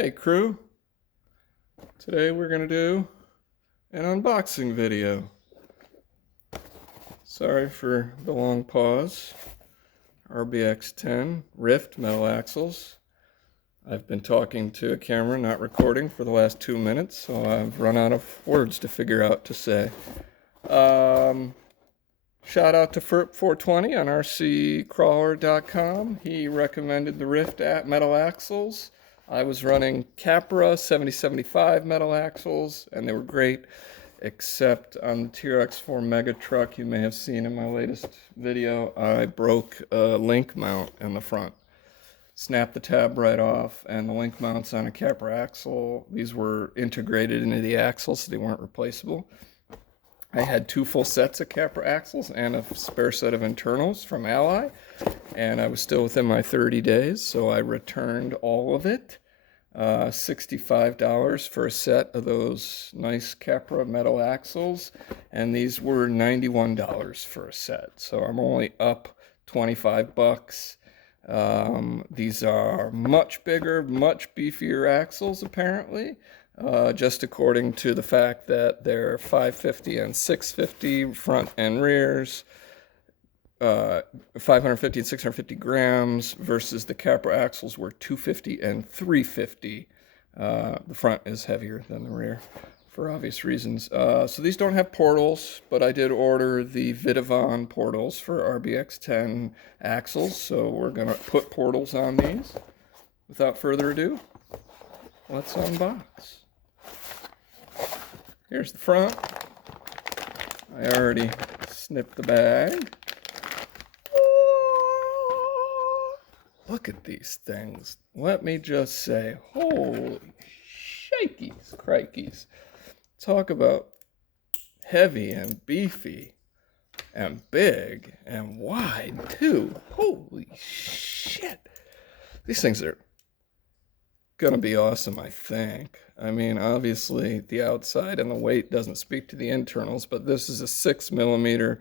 Hey crew, today we're going to do an unboxing video. Sorry for the long pause. RBX10 Ryft metal axles. I've been talking to a camera, not recording, for the last 2 minutes, so I've run out of words to figure out to say. Shout out to Furt420 on rccrawler.com. He recommended the Ryft metal axles. I was running Capra 7075 metal axles, and they were great, except on the TRX4 mega truck you may have seen in my latest video, I broke a link mount in the front. Snapped the tab right off, and the link mounts on a Capra axle, these were integrated into the axle, so they weren't replaceable. I had 2 full sets of Capra axles and a spare set of internals from Ally, and I was still within my 30 days, so I returned all of it. $65 for a set of those nice Capra metal axles, and these were $91 for a set, so I'm only up 25 bucks. These are much bigger, much beefier axles apparently. Just according to the fact that they're 550 and 650 front and rears, 550 and 650 grams versus the Capra axles were 250 and 350. The front is heavier than the rear for obvious reasons. So these don't have portals, but I did order the Vidavon portals for RBX10 axles, so we're going to put portals on these. Without further ado, let's unbox. Here's the front. I already snipped the bag. Look at these things. Let me just say, holy shakies, crikeys. Talk about heavy and beefy and big and wide too. Holy shit. These things are gonna be awesome, I think. I mean, obviously the outside and the weight doesn't speak to the internals, but this is a 6mm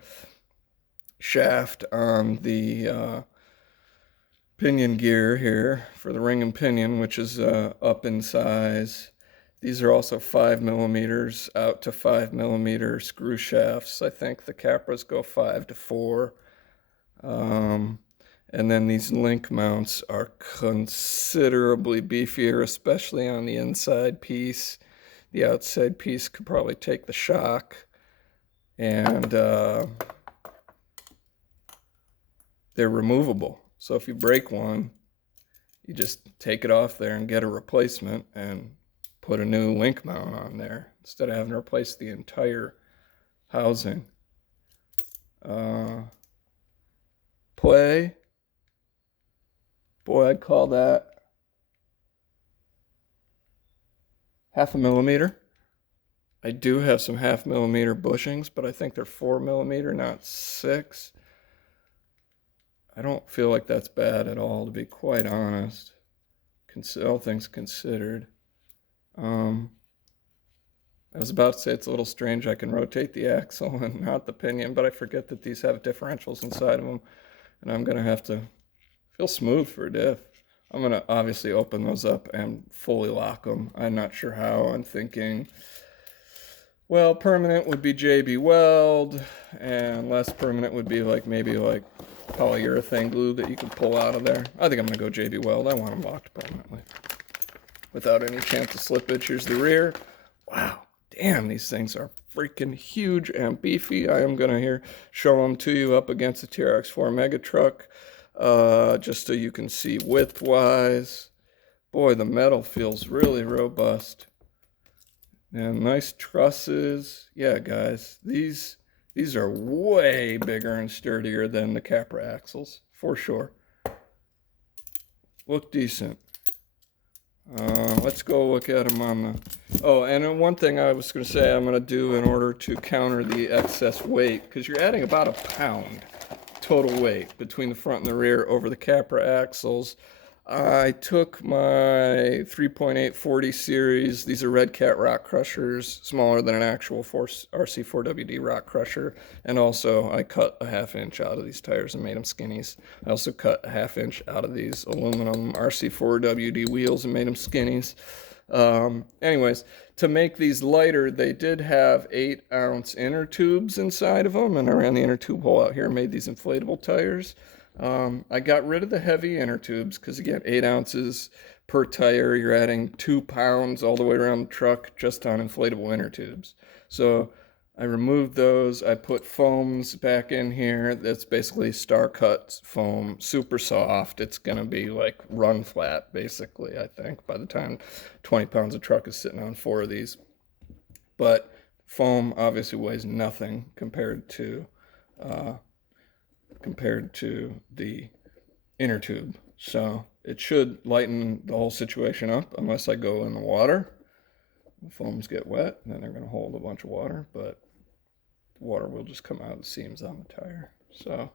shaft on the pinion gear here for the ring and pinion, which is up in size. These are also 5mm out to 5mm screw shafts. I think the Capras go 5 to 4. And then these link mounts are considerably beefier, especially on the inside piece. The outside piece could probably take the shock. And they're removable. So if you break one, you just take it off there and get a replacement and put a new link mount on there instead of having to replace the entire housing. Play. Boy, I'd call that 0.5 millimeter. I do have some 0.5 millimeter bushings, but I think they're 4mm, not 6. I don't feel like that's bad at all, to be quite honest. All things considered. I was about to say it's a little strange I can rotate the axle and not the pinion, but I forget that these have differentials inside of them, and I'm going to have to feel smooth for a diff. I'm going to obviously open those up and fully lock them. I'm not sure how. I'm thinking, well, permanent would be JB Weld, and less permanent would be maybe polyurethane glue that you can pull out of there. I think I'm going to go JB Weld. I want them locked permanently without any chance of slippage. Here's the rear. Wow, damn, these things are freaking huge and beefy. I am going to show them to you up against the TRX4 mega truck, just so you can see width-wise. Boy, the metal feels really robust. And nice trusses. Yeah, guys, these are way bigger and sturdier than the Capra axles, for sure. Look decent. Let's go look at them on the... Oh, and one thing I was going to say I'm going to do in order to counter the excess weight, because you're adding about 1 pound total weight between the front and the rear over the Capra axles. I took my 3.840 series. These are Red Cat rock crushers, smaller than an actual RC4WD rock crusher. And also I cut a 1/2 inch out of these tires and made them skinnies. I also cut a 1/2 inch out of these aluminum RC4WD wheels and made them skinnies. Anyways, to make these lighter, they did have 8-ounce inner tubes inside of them, and I ran the inner tube hole out here and made these inflatable tires. I got rid of the heavy inner tubes because, again, 8 ounces per tire, you're adding 2 pounds all the way around the truck just on inflatable inner tubes. So I removed those. I put foams back in here. That's basically Star Cut foam, super soft. It's going to be like run flat, basically, I think, by the time 20 pounds of truck is sitting on 4 of these. But foam obviously weighs nothing compared to the inner tube. So it should lighten the whole situation up unless I go in the water. The foams get wet, and then they're going to hold a bunch of water, but the water will just come out of the seams on the tire. So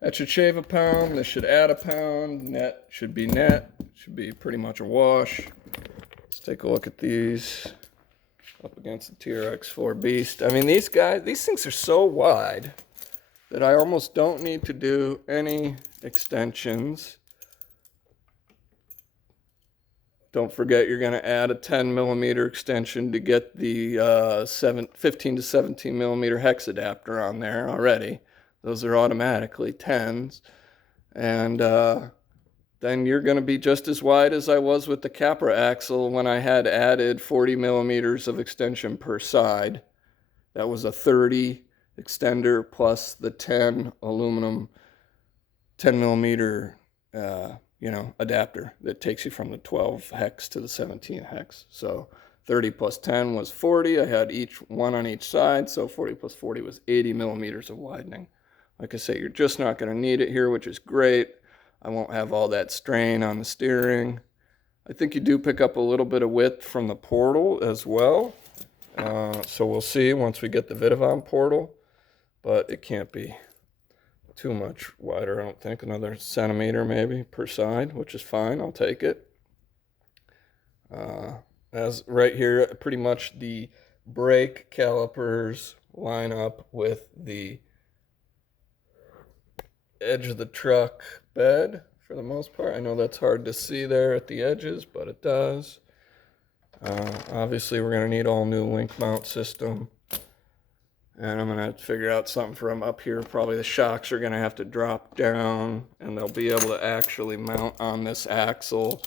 that should shave a pound. This should add a pound. Net should be net. Should be pretty much a wash. Let's take a look at these up against the TRX4 Beast. I mean, these things are so wide that I almost don't need to do any extensions. Don't forget, you're going to add a 10 millimeter extension to get the 15 to 17 millimeter hex adapter on there already. Those are automatically 10s. And then you're going to be just as wide as I was with the Capra axle when I had added 40 millimeters of extension per side. That was a 30 extender plus the 10 aluminum 10 millimeter adapter that takes you from the 12 hex to the 17 hex. So 30 plus 10 was 40. I had each one on each side, so 40 plus 40 was 80 millimeters of widening. Like I say, you're just not going to need it here, which is great. I won't have all that strain on the steering. I think you do pick up a little bit of width from the portal as well. So we'll see once we get the Vidavon portal, but it can't be too much wider, I don't think. Another centimeter maybe per side, which is fine. I'll take it. As right here, pretty much the brake calipers line up with the edge of the truck bed for the most part. I know that's hard to see there at the edges, but it does. Obviously, we're going to need all new link mount system. And I'm going to have to figure out something for them up here. Probably the shocks are going to have to drop down, and they'll be able to actually mount on this axle.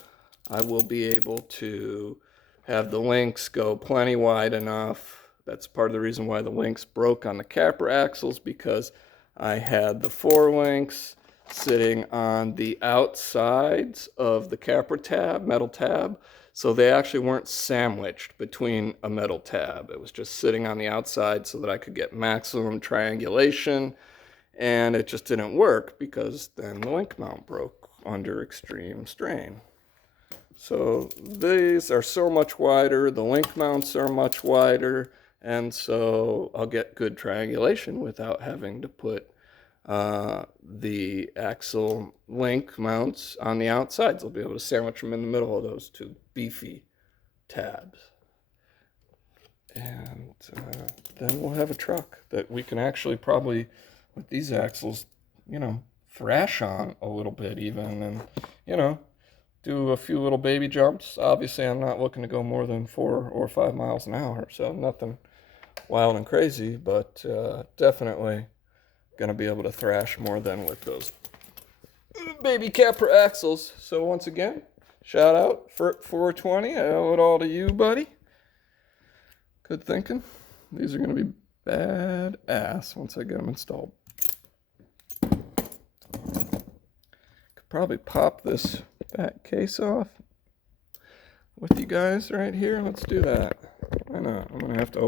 I will be able to have the links go plenty wide enough. That's part of the reason why the links broke on the Capra axles, because I had the 4 links sitting on the outsides of the Capra tab, metal tab. So they actually weren't sandwiched between a metal tab. It was just sitting on the outside so that I could get maximum triangulation, and it just didn't work because then the link mount broke under extreme strain. So these are so much wider, the link mounts are much wider, and so I'll get good triangulation without having to put the axle link mounts on the outsides. I'll be able to sandwich them in the middle of those 2 beefy tabs. And then we'll have a truck that we can actually probably, with these axles, thrash on a little bit even, and, do a few little baby jumps. Obviously, I'm not looking to go more than 4 or 5 miles an hour, so nothing wild and crazy, but definitely going to be able to thrash more than with those baby Capra axles. So once again, shout out for 420. I owe it all to you, buddy. Good thinking. These are going to be badass once I get them installed. Could probably pop this back case off with you guys right here. Let's do that. Why not? I'm going to have to open